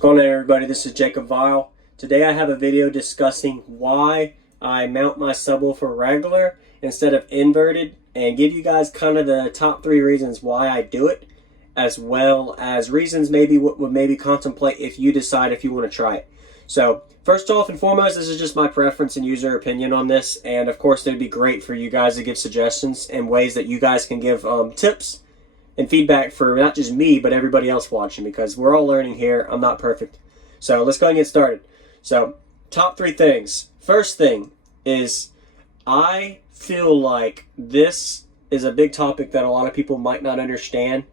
What's going on, everybody? This is Jacob Vile. Today I have a video discussing why I mount my subwoofer regular instead of inverted, and give you guys kind of the top 3 reasons why I do it, as well as reasons maybe what would maybe contemplate if you decide if you want to try it. So first off and foremost, this is just my preference and user opinion on this, and of course it'd be great for you guys to give suggestions and ways that you guys can give tips and feedback for not just me, but everybody else watching, because we're all learning here. I'm not perfect. So let's go and get started. So top 3 things. First thing is, I feel like this is a big topic that a lot of people might not understand,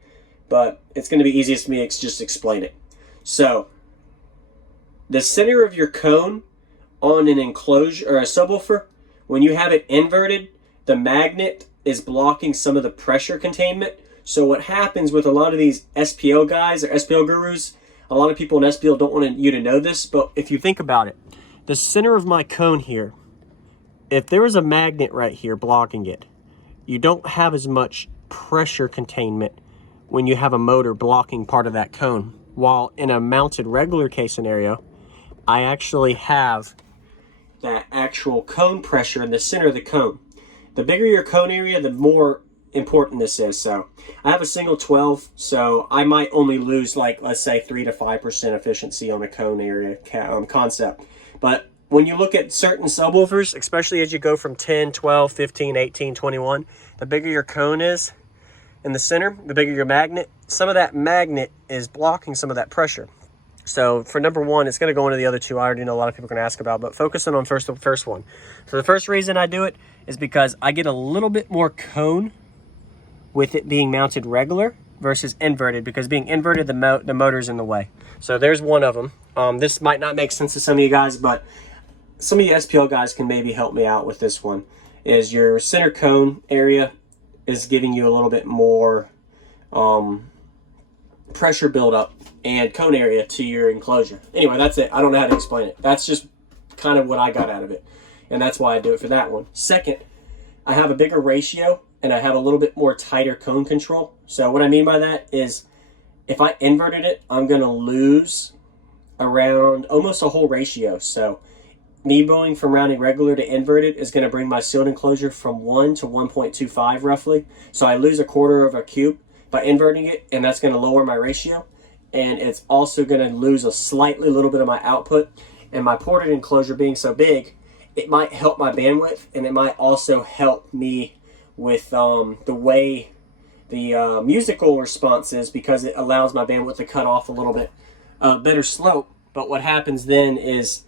but it's going to be easiest for me to just explain it. So the center of your cone on an enclosure or a subwoofer, when you have it inverted, the magnet is blocking some of the pressure containment. So what happens with a lot of these SPL guys or SPL gurus, a lot of people in SPL don't want you to know this, but if you think about it, the center of my cone here, if there was a magnet right here blocking it, you don't have as much pressure containment when you have a motor blocking part of that cone. While in a mounted regular case scenario, I actually have that actual cone pressure in the center of the cone. The bigger your cone area, the more important this is. So I have a single 12, so I might only lose, like, let's say 3 to 5% efficiency on a cone area concept. But when you look at certain subwoofers, especially as you go from 10, 12, 15, 18, 21, the bigger your cone is in the center, the bigger your magnet. Some of that magnet is blocking some of that pressure. So for number 1, it's going to go into the other 2 I already know a lot of people are going to ask about, but focusing on the first one. So the first reason I do it is because I get a little bit more cone with it being mounted regular versus inverted, because being inverted, the motor's in the way. So there's one of them. This might not make sense to some of you guys, but some of you SPL guys can maybe help me out with this one. Is your center cone area is giving you a little bit more pressure buildup and cone area to your enclosure. Anyway, that's it. I don't know how to explain it. That's just kind of what I got out of it, and that's why I do it for that one. Second, I have a bigger ratio and I have a little bit more tighter cone control. So what I mean by that is, if I inverted it, I'm going to lose around almost a whole ratio. So me going from rounding regular to inverted is going to bring my sealed enclosure from 1 to 1.25 roughly. So I lose a quarter of a cube by inverting it, and that's going to lower my ratio. And it's also going to lose a slightly little bit of my output. And my ported enclosure being so big, it might help my bandwidth, and it might also help me with the way the musical response is, because it allows my bandwidth to cut off a little bit better slope. But what happens then is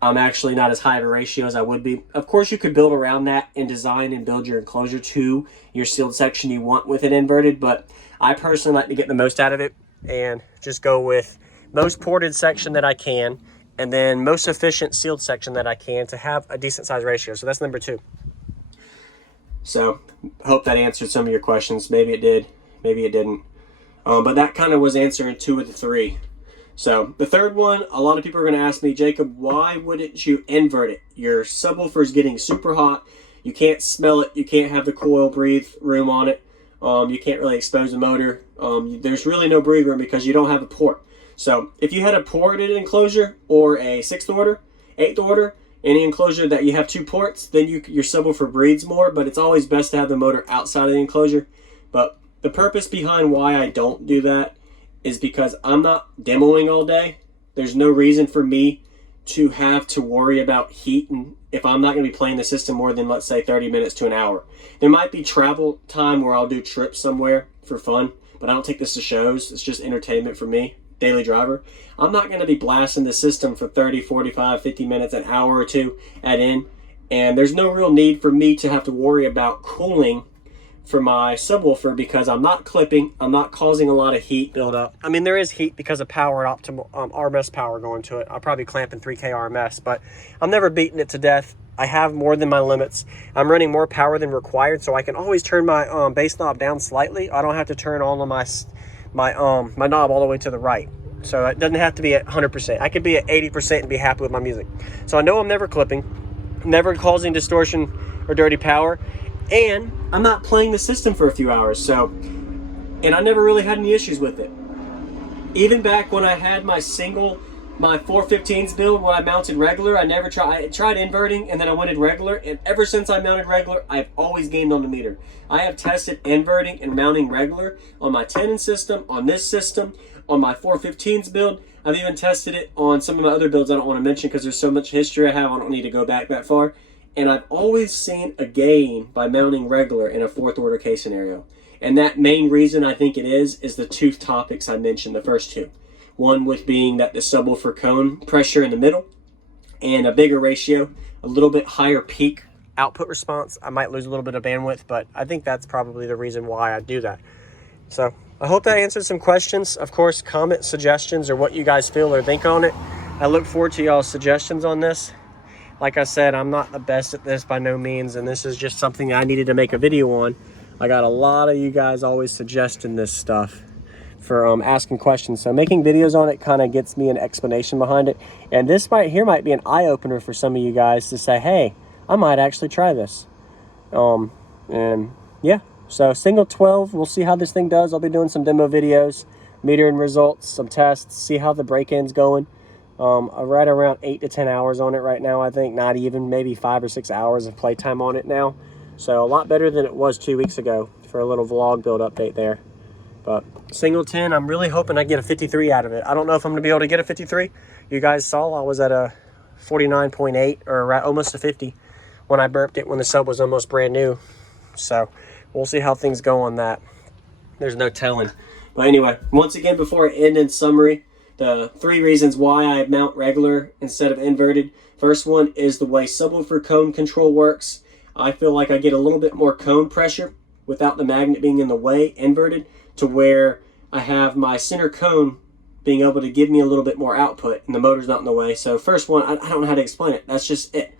I'm actually not as high of a ratio as I would be. Of course, you could build around that and design and build your enclosure to your sealed section you want with it inverted, but I personally like to get the most out of it and just go with most ported section that I can, and then most efficient sealed section that I can to have a decent size ratio. So that's number 2. So hope that answered some of your questions. Maybe it did, maybe it didn't. But that kind of was answering 2 of the 3. So the third one, a lot of people are going to ask me, Jacob, why wouldn't you invert it? Your subwoofer is getting super hot. You can't smell it. You can't have the coil breathe room on it. You can't really expose the motor. There's really no breathe room because you don't have a port. So if you had a ported enclosure or a 6th order, 8th order, any enclosure that you have 2 ports, then your subwoofer breathes more, but it's always best to have the motor outside of the enclosure. But the purpose behind why I don't do that is because I'm not demoing all day. There's no reason for me to have to worry about heat, and if I'm not going to be playing the system more than, let's say, 30 minutes to an hour. There might be travel time where I'll do trips somewhere for fun, but I don't take this to shows. It's just entertainment for me. Daily driver. I'm not going to be blasting the system for 30, 45, 50 minutes, an hour or 2 at in, and there's no real need for me to have to worry about cooling for my subwoofer, because I'm not clipping, I'm not causing a lot of heat buildup. I mean, there is heat because of power and optimal RMS power going to it. I'll probably clamp in 3K RMS, but I'm never beating it to death. I have more than my limits. I'm running more power than required, so I can always turn my bass knob down slightly. I don't have to turn all of my knob all the way to the right. So it doesn't have to be at 100%. I could be at 80% and be happy with my music. So I know I'm never clipping, never causing distortion or dirty power, and I'm not playing the system for a few hours. So, and I never really had any issues with it. Even back when I had my 415s build, when I mounted regular, I tried inverting, and then I went regular, and ever since I mounted regular, I've always gained on the meter. I have tested inverting and mounting regular on my tenon system, on this system, on my 415s build. I've even tested it on some of my other builds I don't want to mention because there's so much history I have, I don't need to go back that far. And I've always seen a gain by mounting regular in a fourth order case scenario. And that main reason I think it is the two topics I mentioned, the first two. One with being that the subwoofer cone pressure in the middle and a bigger ratio, a little bit higher peak output response. I might lose a little bit of bandwidth, but I think that's probably the reason why I do that. So I hope that answers some questions. Of course, comment suggestions or what you guys feel or think on it. I look forward to y'all's suggestions on this. Like I said, I'm not the best at this by no means, and this is just something I needed to make a video on. I got a lot of you guys always suggesting this stuff for asking questions. So making videos on it kind of gets me an explanation behind it. And this might be an eye-opener for some of you guys to say, hey, I might actually try this. And yeah, so single 12, we'll see how this thing does. I'll be doing some demo videos, metering results, some tests, see how the break-in's going. I'm right around 8 to 10 hours on it right now, I think. Not even, maybe 5 or 6 hours of playtime on it now. So a lot better than it was 2 weeks ago for a little vlog build update there. But singleton, I'm really hoping I get a 53 out of it. I don't know if I'm going to be able to get a 53. You guys saw I was at a 49.8 or almost a 50 when I burped it when the sub was almost brand new. So we'll see how things go on that. There's no telling. But anyway, once again, before I end in summary, the 3 reasons why I mount regular instead of inverted. First one is the way subwoofer cone control works. I feel like I get a little bit more cone pressure without the magnet being in the way, inverted, to where I have my center cone being able to give me a little bit more output and the motor's not in the way. So first one, I don't know how to explain it. That's just it.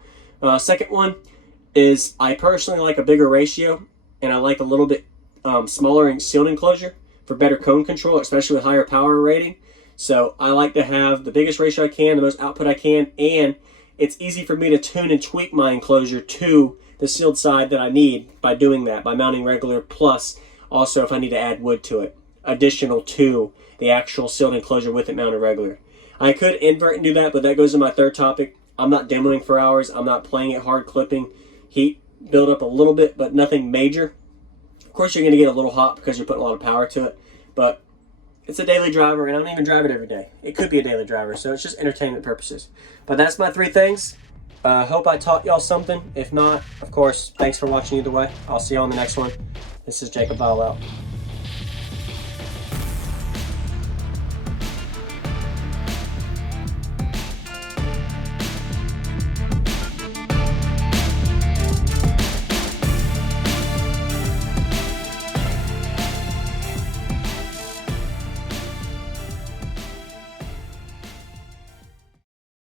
Second one is I personally like a bigger ratio, and I like a little bit smaller in sealed enclosure for better cone control, especially with higher power rating. So I like to have the biggest ratio I can, the most output I can, and it's easy for me to tune and tweak my enclosure to the sealed side that I need by doing that, by mounting regular, plus also if I need to add wood to it, additional to the actual sealed enclosure with it mounted regular. I could invert and do that, but that goes to my third topic. I'm not demoing for hours. I'm not playing it hard clipping. Heat build up a little bit, but nothing major. Of course, you're going to get a little hot because you're putting a lot of power to it, but it's a daily driver, and I don't even drive it every day. It could be a daily driver, so it's just entertainment purposes. But that's my 3 things. Hope I taught y'all something. If not, of course, thanks for watching either way. I'll see you on the next one. This is Jacob Bowell out.